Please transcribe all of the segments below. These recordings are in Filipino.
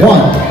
one.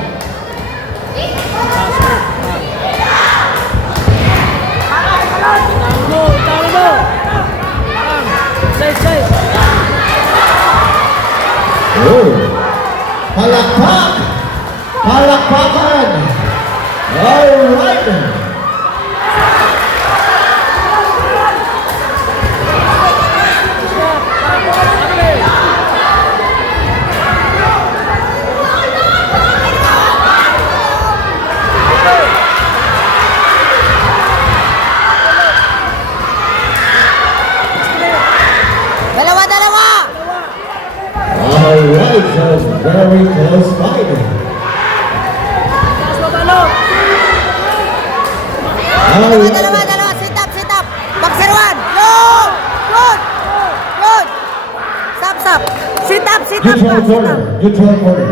All right, so very close fight. Dalawa, dalawa, dalawa! Sit up, sit up! Boxer one! Good! Good! Good! Stop, stop! Sit up, sit up! Neutral corner. Neutral corner.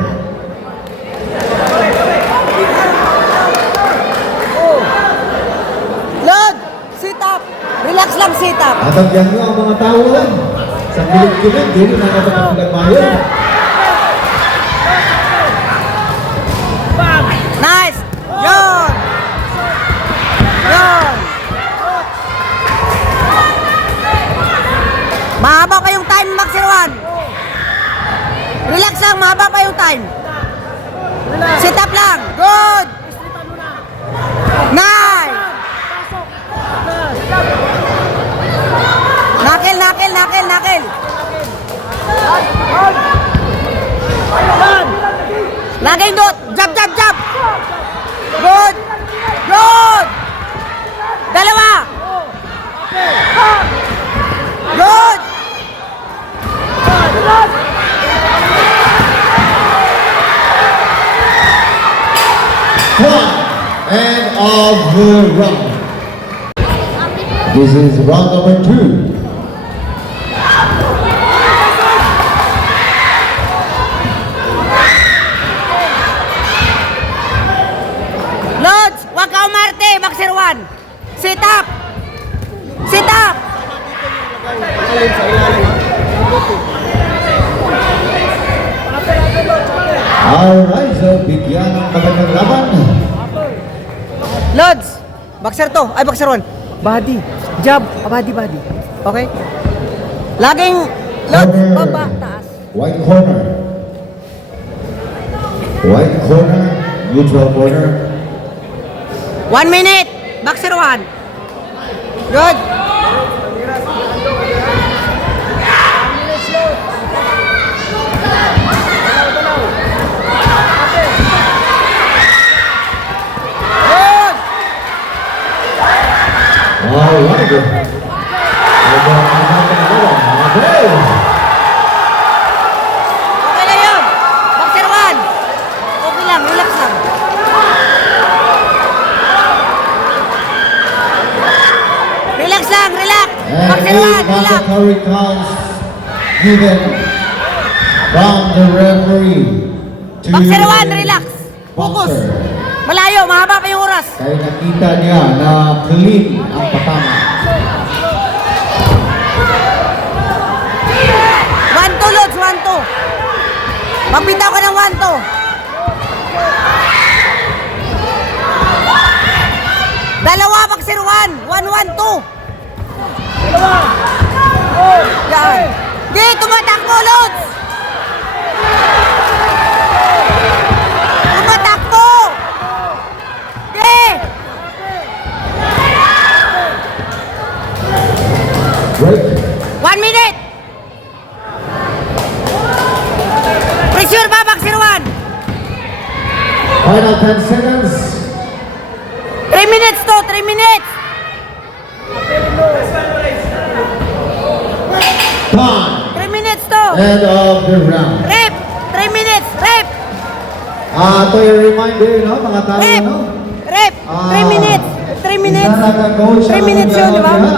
Lord! Sit up! Relax lang, sit up! Nyo ang mga tao lang. Sa kilid-kilid, hindi na nakapagpagbayan. Bang! Nice! Yun! Yun! Mahaba pa yung time, Boxer one! Relax lang, mahaba pa yung time. Sit up lang! Good! Nice! And of the round. This is round number two. Huwag ka umarte! Boxer! Sit up! Sit up! Alright, so bigyan ng magandang laban. Lods! Boxer to! Ay, boxer one! Body! Jab! Ah, body, body. Okay? Laging... Lods! Baba, taas. White corner. White corner, neutral corner. One minute! Boxer one! Good! Good! Alright. Okay. Okay na! Boxer one! Okay lang, relax lang. Relax lang, relax! Boxer eight one, relax! mandatory the referee Boxer one, relax! Focus! Malayo, mahaba pa yung oras. Kaya nakita niya na clean ang patama. One two, Lods, one two. Magbitaw ka ng one two. Dalawa, Boxer one. One, one, two. Dalawa. Oh. Yan. Di, tumatakbo, Lods! Tumatakbo! Final 10 seconds. Three minutes to, three minutes! Time. Three minutes to! End of the round. Rep! Three minutes! Rep! Ah, ito yung reminder, no, mga tao, Rep! no? Rep! Ah, Three minutes! Three minutes! Isa nag-coach Three ang minutes yun, di ba? diba?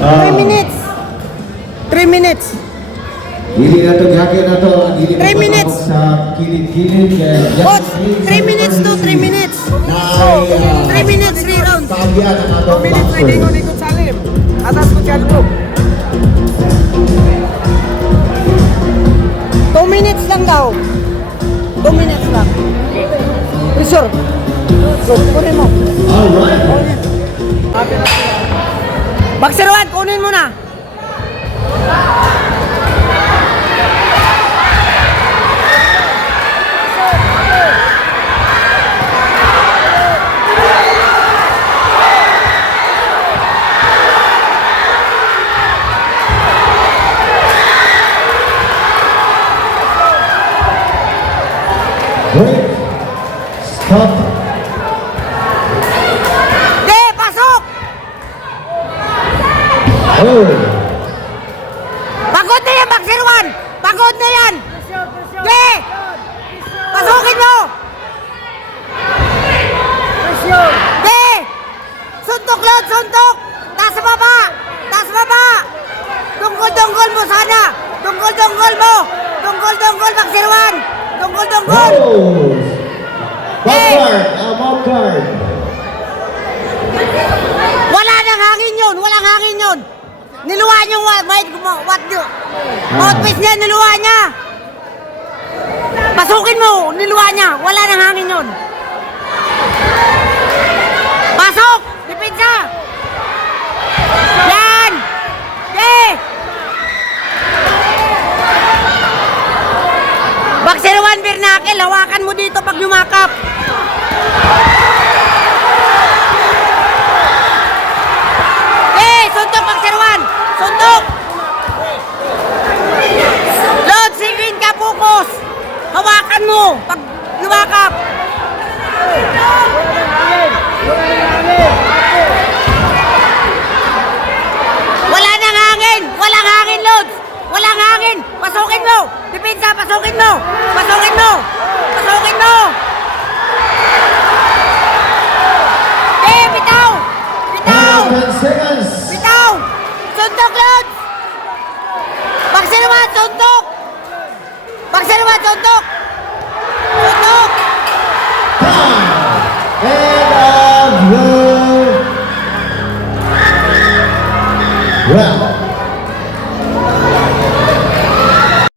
Ah, Three minutes! Three minutes! Dili na to, gagawin na to. Dili Three na minutes. sa kilid-kilid. Coach, three minutes to, three minutes! Ay, ah, Three minutes, three rounds! Tagyan ang atong boxer. ikot salim. Atas ko dyan mo. Two minutes lang daw. Two minutes lang. Pressure. Go, kunin mo. Alright. Boxer 1, kunin mo na. Break. Stop. Di, pasok! Pagod na yan, 1! Pagod na yan! Di! Pasukin mo! Pressure! Di! Suntok, Lord, suntok! Taas baba! Taas baba! Tungkol-tungkol mo sana! Tungkol-tungkol mo! Tungkol-tungkol, Boxer 1! Tungkol-tungkol! Oh. Ah, mouth guard. Wala nang hangin yun! Walang hangin yun! Niluwa niyo what, what, what? Mouthpiece niya, niluwa niya! Pasukin mo! Niluwa niya! Wala nang hangin yun! Pasok! Dipinsa! Yan! Boxer 1 Bernakel, hawakan mo dito pag yumakap! Eh, suntok Boxer 1! Suntok! Lord, singin ka, focus! Hawakan mo pag lumakap! Wala nang hangin! Walang hangin, Lord! Walang hangin! Pasukin mo! Dipinsa, pasukin mo! Pasukin mo! Pasukin mo! Eh, bitaw! Bitaw! Bitaw! Suntok, Lord! Pagsinuman, suntok! Pagsinuman, suntok! Suntok! End of the round.